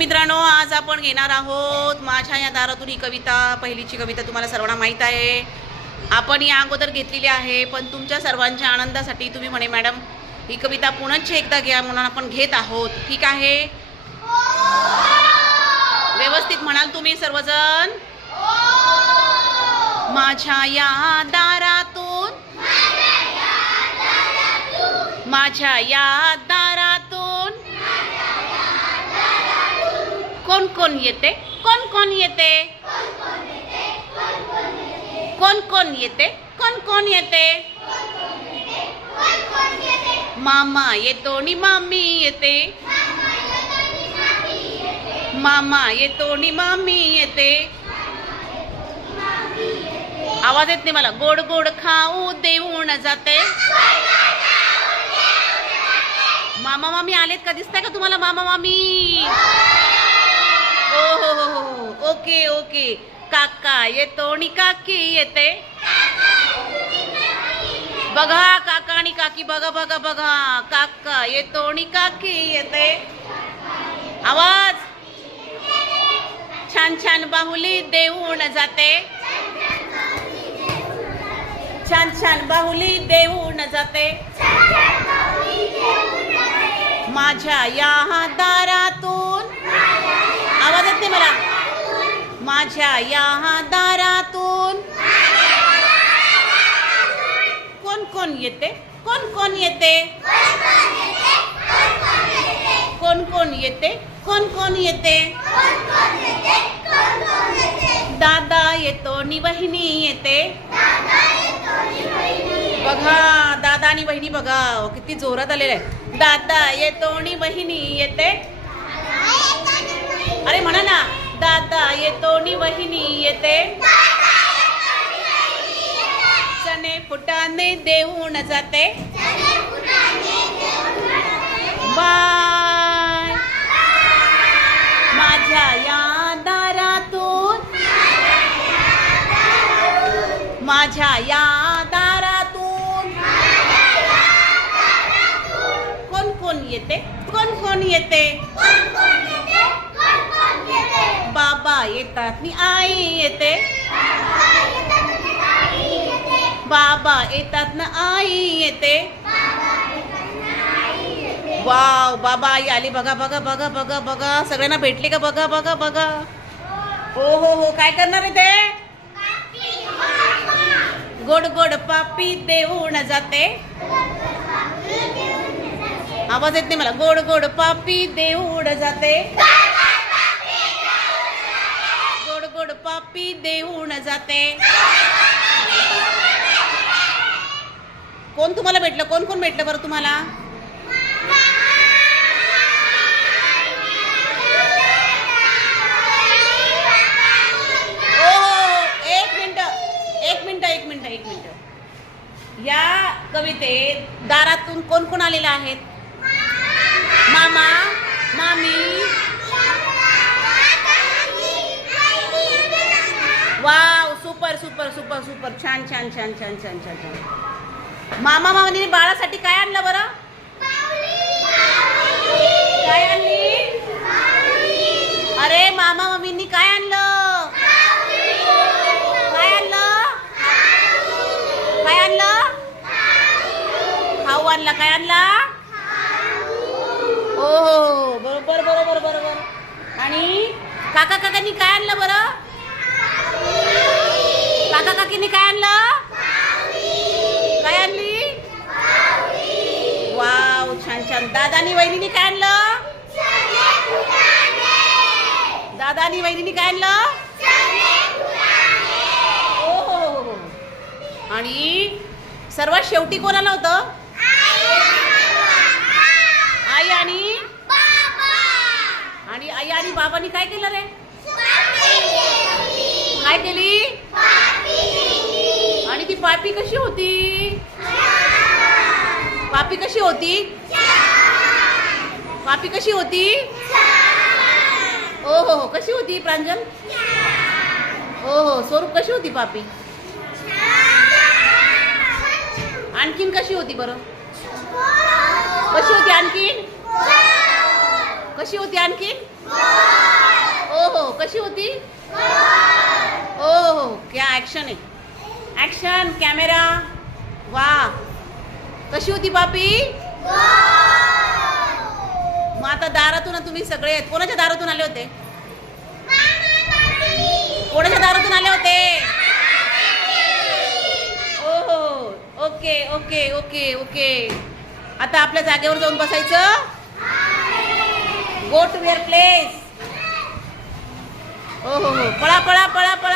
मित्रांनो, आज आपण घेणार आहोत माझ्या या दारातून ही कविता. पहिलीची कविता तुम्हाला सर्वांना माहीत आहे, आपण या अगोदर घेतलेली आहे, पण तुमच्या सर्वांच्या आनंदासाठी तुम्ही म्हणे मॅडम ही कविता पुनश्च एकदा घ्या म्हणून आपण घेत आहोत. ठीक आहे, व्यवस्थित म्हणाल तुम्ही सर्वजण. माझ्या या दारातून, माझ्या या दारातून कोण कोण येते, कोण कोण येते, कोण कोण येते, कोण कोण येते. मामा येतो नि मामी येते, मामा येतो नि मामी येते. आवाज येत नाही मला. गोड गोड खाऊ देऊन जाते. मामा मामी आलेत का? दिसतंय का तुम्हाला मामा मामी? ओ हो हो हो, ओके ओके. काका येतो आणि काकी येते. बघा काका आणि काकी, बघा बघा बघा. काका येतो आणि काकी येते. आवाज. छान छान बाहुली देऊन जाते, छान छान बाहुली देऊन जाते. माझ्या या दारातून, आवाज येत नाही मला. माझ्या या दारातून कोण कोण येते, कोण कोण येते, कोण कोण येते, कोण कोण येते. दादा येतो नि वहिनी येते. बघा दादा आणि वहिनी, बघा किती जोरात आलेलं आहे. दादा येतो आणि वहिनी येते. अरे म्हणा ना, दादा येतो आणि वहिनी येते. चणे फुटाणे देऊन जाते. बाय. माझ्या या दारातून, माझ्या या दारातून कोण कोण येते, कोण कोण येते. बाबा येतात नि आई येते. बाबा येतात ना आई येते. वाव, बाबा आई आली. बघा बघा बघा बघा बघा. सगळ्यांना भेटली का? बघा बघा बघा. हो हो हो. काय करणार आहे ते? गोड गोड पापी देऊन जाते. आवाज येत नाही मला. गोड गोड पापी देऊन जाते. गोड गोड पापी देऊन जाते. कोण तुम्हाला भेटलं? कोण कोण भेटलं बरं तुम्हाला? एक मिनिट. या कवितेत दारातून कोण कोण आलेले आहेत? मामा मामी. Wow, super super super super. छान छान छान छान छान छान छान. मामा मामीने बाळासाठी काय आणलं बरं? काय आणली? अरे मामा मामींनी काय आणलं? काय आणलं? काय आणलं? खाऊ आणला. काय आणला? हो हो, बरोबर बरोबर बरोबर. आणि काका काकांनी काय आणलं बरं? काका काकींनी काय आणलं? काय आणली? वाव, छान छान. दादानी वहिनीने काय आणलं? दादानी वहिनीने काय आणलं? हो हो हो. आणि सर्वात शेवटी कोणाला होतं? आई आणि आई आणि बाबांनी काय केलं रे? काय केली? आणि ती पापी कशी होती? पापी कशी होती? पापी कशी होती? ओ हो हो. कशी होती प्रांजल? हो हो. स्वरूप कशी होती पापी? आणखीन कशी होती बरं? कशी होती आणखीन? कशी कशी होती आणखी? ओ हो, कशी होती? ओ हो, क्या ऍक्शन आहे. Action camera. वा, कशी होती पापी? मग आता दारातून तुम्ही सगळे आहेत. कोणाच्या दारातून आले होते? कोणाच्या दारातून आले होते? ओ हो, ओके ओके ओके ओके. आता आपल्या जागेवर जाऊन बसायचं. Go to your place. ओ हो हो, पळा पळा पळा पळा.